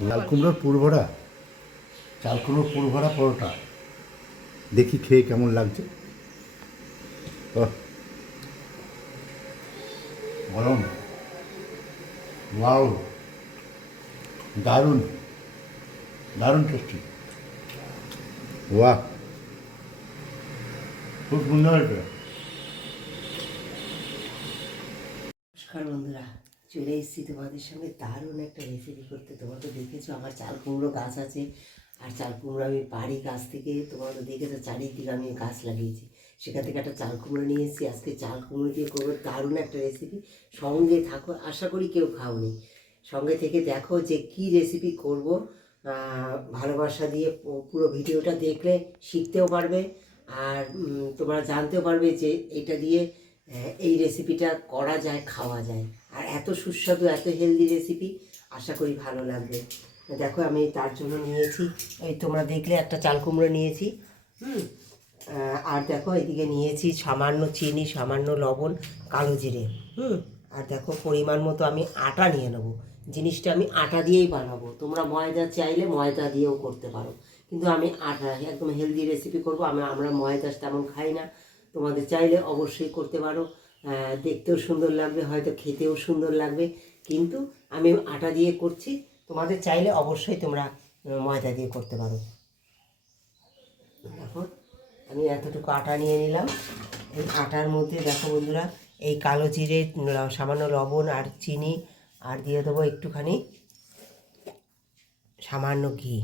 লাল কুমড়োর পুরভরা, চাল কুমড়োর পুরভরা পরোটা, দেখি খেয়ে কেমন লাগছে। গরম, ওয়াও, দারুণ দারুণ টেস্টি, বাহ, খুব সুন্দর হয়েছে। নমস্কার বন্ধুরা, চলে এসেছি তোমাদের সঙ্গে দারুণ একটা রেসিপি করতে। তোমরা তো দেখেছো আমার চাল কুমড়ো গাছ আছে, আর চাল কুমড়ো আমি পাড়ি গাছ থেকে, তোমরা তো দেখেছো চারিদিকে আমি গাছ লাগিয়েছি, সেখান থেকে একটা চাল কুমড়ো নিয়ে এসেছি। আজকে চাল কুমড়ো দিয়ে করবো দারুণ একটা রেসিপি। সঙ্গে থাকো, আশা করি কেউ খাওনি, সঙ্গে থেকে দেখো যে কি রেসিপি করব। ভালোবাসা দিয়ে পুরো ভিডিওটা দেখলে শিখতেও পারবে, আর তোমরা জানতেও পারবে যে এটা দিয়ে এই রেসিপিটা করা যায়, খাওয়া যায়, আর এত সুস্বাদু, এত হেলদি রেসিপি। আশা করি ভালো লাগবে। দেখো আমি তার জন্য নিয়েছি, এই তোমরা দেখলে একটা চাল কুমড়ো নিয়েছি, আর দেখো এদিকে নিয়েছি সামান্য চিনি, সামান্য লবণ, কালো জিরে, আর দেখো পরিমাণ মতো আমি আটা নিয়ে নেবো। জিনিসটা আমি আটা দিয়েই বানাবো, তোমরা ময়দা চাইলে ময়দা দিয়েও করতে পারো, কিন্তু আমি আটা, একদম হেলদি রেসিপি করবো। আমরা ময়দা তেমন খাই না, তোমাদের চাইলে অবশ্যই করতে পারো। দেখতেও সুন্দর লাগবে, হয়তো খেতেও সুন্দর লাগবে, কিন্তু আমি আটা দিয়ে করছি। তোমাদের চাইলে অবশ্যই তোমরা ময়দা দিয়ে করতে পারো। দেখো আমি এতটুকু আটা নিয়ে নিলাম। এই আটার মধ্যে দেখো বন্ধুরা, এই কালো জিরে, সামান্য লবণ আর চিনি, আর দিয়ে দেবো একটুখানি সামান্য ঘি।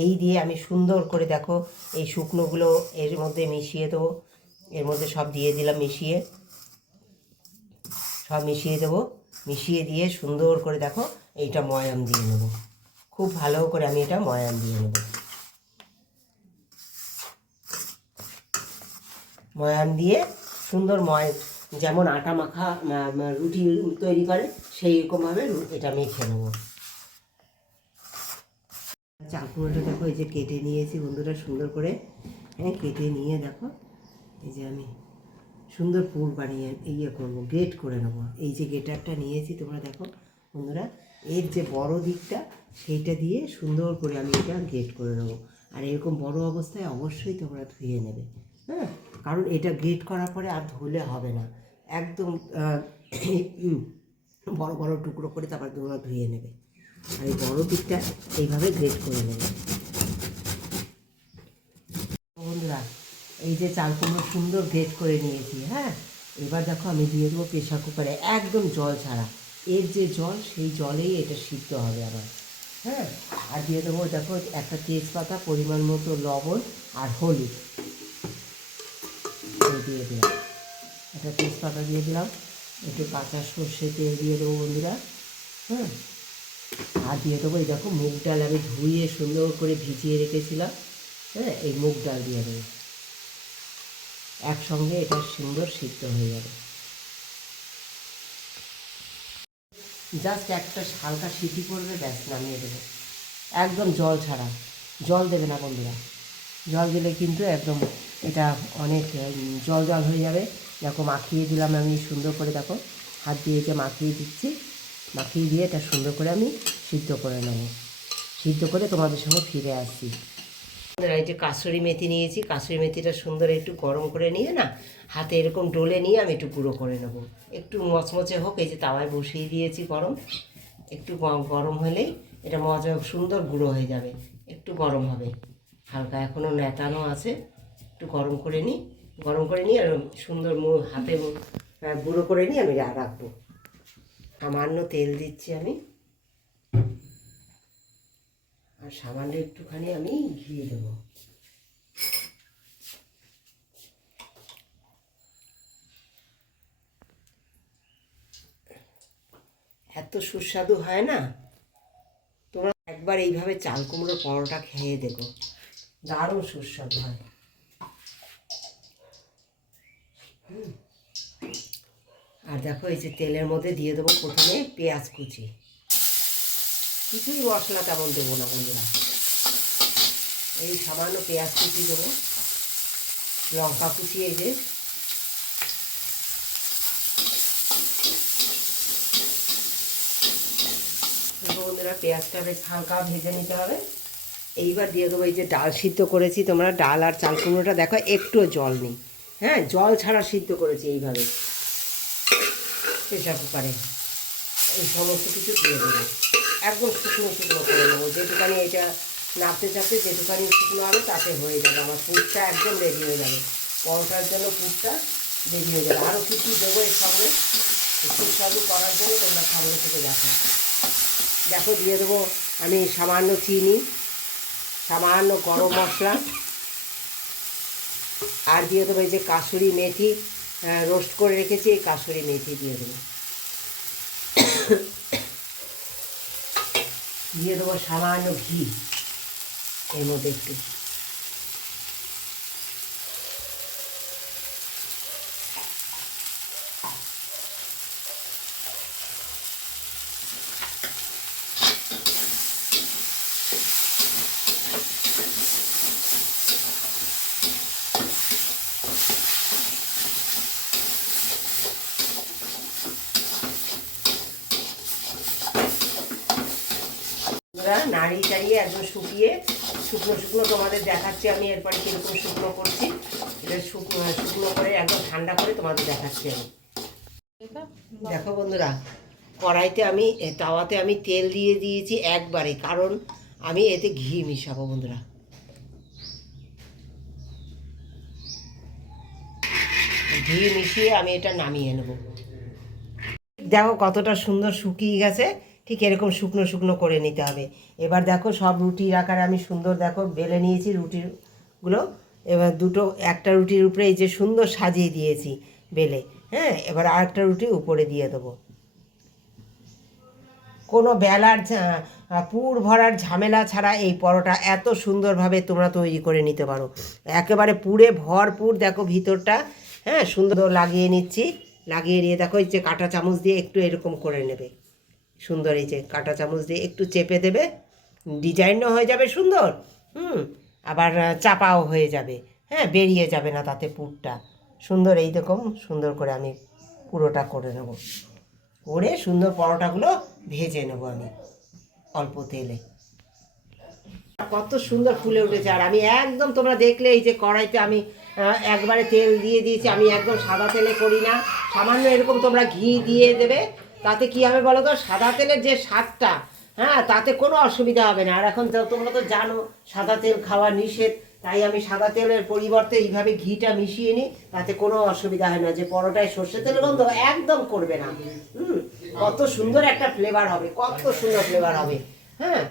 এই দিয়ে আমি সুন্দর করে, দেখো এই শুকনোগুলো এর মধ্যে মিশিয়ে দেবো, এর মধ্যে সব দিয়ে দিলাম, সব মিশিয়ে দেবো। মিশিয়ে দিয়ে সুন্দর করে দেখো এইটা ময়াম দিয়ে নেব, খুব ভালো করে আমি এটা ময়াম দিয়ে নেব। ময়াম দিয়ে সুন্দর যেমন আটা মাখা রুটি তৈরি করে সেই রকমভাবে এটা মেখে নেব। চাল কুমড়োটা দেখো এই যে কেটে নিয়েছি বন্ধুরা সুন্দর করে, কেটে নিয়ে দেখো এই যে আমি সুন্দর পুর বানিয়ে করবো, গ্রেট করে নেবো। এই যে গ্রেটারটা নিয়েছি তোমরা দেখো বন্ধুরা, এর যে বড় দিকটা সেইটা দিয়ে সুন্দর করে আমি এটা গ্রেট করে নেবো। আর এরকম বড় অবস্থায় অবশ্যই তোমরা ধুয়ে নেবে, কারণ এটা গ্রেট করার পরে আর ধুলে হবে না, একদম বড় বড় টুকরো করে তারপর তোমরা ধুয়ে নেবে। আর এই বড় দিকটা এইভাবে গ্রেট করে নেবে বন্ধুরা। এই যে চাল কুমড়ো সুন্দর গ্রেট করে নিয়েছি, এবার দেখো আমি দিয়ে দেবো প্রেশার কুকারে, একদম জল ছাড়া, এর যে জল সেই জলেই এটা সিদ্ধ হবে আবার। আর দিয়ে দেবো দেখো একটা তেজপাতা, পরিমাণ মতো লবণ আর হলুদ দিয়ে দিলাম, একটা তেজপাতা দিয়ে দিলাম, একটু কাঁচা সর্ষে তেল দিয়ে দেবো বন্ধুরা। আর দিয়ে দেবো এই দেখো মুগ ডাল, আমি ধুয়ে সুন্দর করে ভিজিয়ে রেখেছিলাম, এই মুগ ডাল দিয়ে দেবো, একসঙ্গে এটা সুন্দর সিদ্ধ হয়ে যাবে। জাস্ট একটা হালকা সিটি করবে, ব্যাস নামিয়ে দেবো, একদম জল ছাড়া। জল দেবে না বন্ধুরা, জল দিলে কিন্তু একদম এটা অনেক জল জল হয়ে যাবে। দেখো মাখিয়ে দিলাম আমি সুন্দর করে, দেখো হাত দিয়ে যে মাখিয়ে দিচ্ছি, মাখিয়ে দিয়ে এটা সুন্দর করে আমি সিদ্ধ করে নেব। সিদ্ধ করে তোমাদের সঙ্গে ফিরে আসছি। এই যে কাসুরি মেথি নিয়েছি, কাসুরি মেথিটা সুন্দর একটু গরম করে নিয়ে হাতে এরকম ডলে নিয়ে আমি একটু গুঁড়ো করে নেব, একটু মচমচে হোক। এই যে তাওয়ায় বসিয়ে দিয়েছি গরম, একটু গরম হলেই এটা মজা সুন্দর গুঁড়ো হয়ে যাবে। একটু গরম হবে, হালকা এখনও নেতানো আছে, একটু গরম করে নিই আর সুন্দর হাতে গুঁড়ো করে নিয়ে আমি রাখবো। সামান্য তেল দিচ্ছি আমি, আর সামান্য একটুখানি আমি ঘি দেবো। এত সুস্বাদু হয় না, তোমরা একবার এইভাবে চাল কুমড়োর পরোটা খেয়ে দেখো, দারুণ সুস্বাদু হয়। আর দেখো এই যে তেলের মধ্যে দিয়ে দেবো প্রথমে পেঁয়াজ কুচি, কিছুই মশলা তেমন দেবো না বন্ধুরা, এই সামান্য পেঁয়াজ কুচি দেবো, লঙ্কা কুচি, এই যে বন্ধুরা পেঁয়াজটা বেশ হালকা ভেজে নিতে হবে। এইবার দিয়ে দেবো এই যে ডাল সিদ্ধ করেছি, তোমরা ডাল আর চাল কুমড়োটা দেখো একটুও জল নেই, হ্যাঁ জল ছাড়া সিদ্ধ করেছি এইভাবে প্রেশার কুকারে। এই সমস্ত কিছু দিয়ে দেবো, একদম শুকনো শুকনো করে নেবো, যেটুখানি এটা নাড়তে চাপতে যেটুখানি শুকনো হবে তাতে হয়ে যাবে, আমার পুরটা একদম রেডি হয়ে যাবে, পরোটার জন্য পুরটা রেডি হয়ে যাবে। আরও কিছু দেবো এর সঙ্গে সুস্বাদু করার জন্য, তোমরা সামনে থেকে দেখো। দেখো দিয়ে দেবো আমি সামান্য চিনি, সামান্য গরম মশলা, আর দিয়ে দেবো এই যে কাসুরি মেথি রোস্ট করে রেখেছি, এই কাসুরি মেথি দিয়ে দেবো। দিয়ে দেবো সামান্য ঘি এর মধ্যে একটু। নাড়িয়ে চাড়িয়ে একদম শুকিয়ে শুকনো শুকনো তোমাদের দেখাচ্ছি আমি, এরপরে কীরকম শুকনো করছি, এটা শুকনো শুকনো করে একদম ঠান্ডা করে তোমাদের দেখাচ্ছি আমি। দেখো বন্ধুরা, কড়াইতে আমি তাওয়াতে আমি তেল দিয়ে দিয়েছি একবারে, কারণ আমি এতে ঘি মিশাবো বন্ধুরা। ঘি মিশিয়ে আমি এটা নামিয়ে নেব। দেখো কতটা সুন্দর শুকিয়ে গেছে, ঠিক এরকম শুকনো শুকনো করে নিতে হবে। এবার দেখো সব রুটির আকারে আমি সুন্দর দেখো বেলে নিয়েছি রুটিগুলো। এবার একটা রুটির উপরে এই যে সুন্দর সাজিয়ে দিয়েছি বেলে, হ্যাঁ এবার আরেকটা রুটি উপরে দিয়ে দেবো। কোনো বেলার পুর ভরার ঝামেলা ছাড়া এই পরোটা এত সুন্দরভাবে তোমরা তৈরি করে নিতে পারো, একেবারে পুরে ভরপুর। দেখো ভিতরটা, হ্যাঁ সুন্দর লাগিয়ে নিচ্ছি, লাগিয়ে নিয়ে দেখো এই যে কাঁটা চামচ দিয়ে একটু এরকম করে নেবে, সুন্দর এই যে কাঁটা চামচ দিয়ে একটু চেপে দেবে, ডিজাইনও হয়ে যাবে সুন্দর, আবার চাপাও হয়ে যাবে, হ্যাঁ বেরিয়ে যাবে না তাতে পুরটা সুন্দর। এইরকম সুন্দর করে আমি পুরোটা করে নেব, করে সুন্দর পরোটাগুলো ভেজে নেব আমি অল্প তেলে। কত সুন্দর ফুলে উঠেছে, আর আমি একদম তোমরা দেখলে এই যে কড়াইতে আমি একবারে তেল দিয়ে দিয়েছি, আমি একদম সাদা তেলে করি না, সামান্য এরকম তোমরা ঘি দিয়ে দেবে, তাতে কী হবে বলো তো, সাদা তেলের যে স্বাদটা, হ্যাঁ তাতে কোনো অসুবিধা হবে না। আর এখন তো তোমরা তো জানো সাদা তেল খাওয়া নিষেধ, তাই আমি সাদা তেলের পরিবর্তে এইভাবে ঘিটা মিশিয়ে নিই, তাতে কোনো অসুবিধা হয় না যে পরোটায় সর্ষে তেলের গন্ধ একদম করবে না। কত সুন্দর একটা ফ্লেভার হবে, কত সুন্দর ফ্লেভার হবে। হ্যাঁ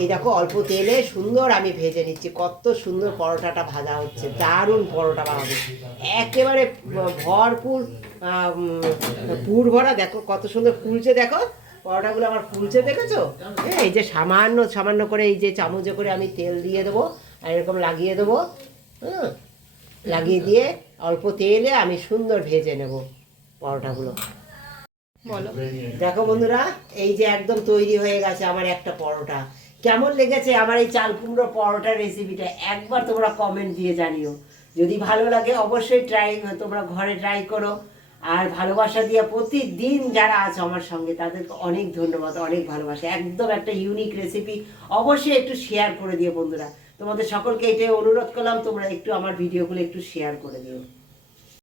এই দেখো অল্প তেলে সুন্দর আমি ভেজে নিচ্ছি, কত সুন্দর পরোটাটা ভাজা হচ্ছে, দারুণ পরোটা হবে, একেবারে ভরপুর পুর ভরা। দেখো কত সুন্দর ফুলছে, দেখো পরোটাগুলো আমার ফুলছে, দেখেছো? হ্যাঁ এই যে সামান্য সামান্য করে এই যে চামচে করে আমি তেল দিয়ে দেবো, আর এরকম লাগিয়ে দেবো, লাগিয়ে দিয়ে অল্প তেলে আমি সুন্দর ভেজে নেব পরোটাগুলো। বলো দেখো বন্ধুরা, এই যে একদম তৈরি হয়ে গেছে আমার একটা পরোটা। কেমন লেগেছে আমার এই চাল কুমড়ো পরোটার রেসিপিটা, একবার তোমরা কমেন্ট দিয়ে জানিও। যদি ভালো লাগে অবশ্যই তোমরা ঘরে ট্রাই করো। আর ভালোবাসা দিয়ে প্রতিদিন যারা আছে আমার সঙ্গে তাদেরকে অনেক ধন্যবাদ, অনেক ভালোবাসা। একদম একটা ইউনিক রেসিপি, অবশ্যই একটু শেয়ার করে দিও বন্ধুরা। তোমাদের সকলকে এটাই অনুরোধ করলাম, তোমরা একটু আমার ভিডিওগুলো একটু শেয়ার করে দিও।